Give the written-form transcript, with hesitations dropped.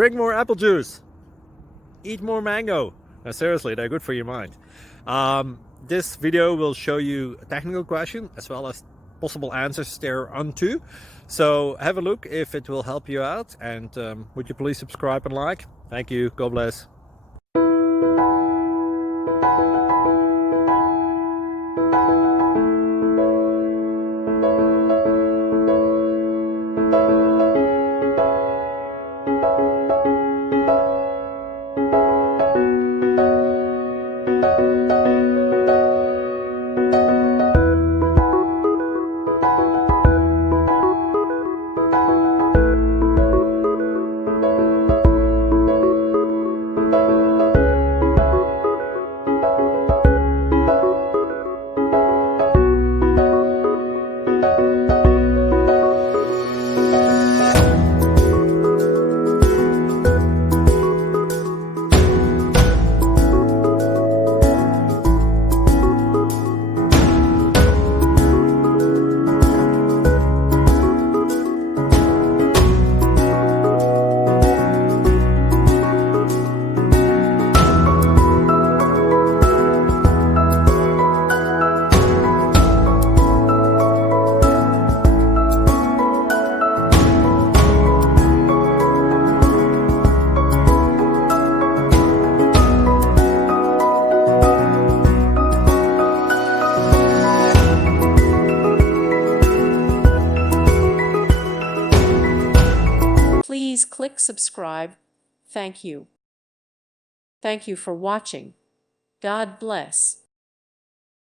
Drink more apple juice. Eat more mango. No, seriously, they're good for your mind. This video will show you a technical question as well as possible answers thereunto. So have a look if it will help you out, and would you please subscribe and like? Thank you. God bless. Please click subscribe. Thank you. Thank you for watching. God bless.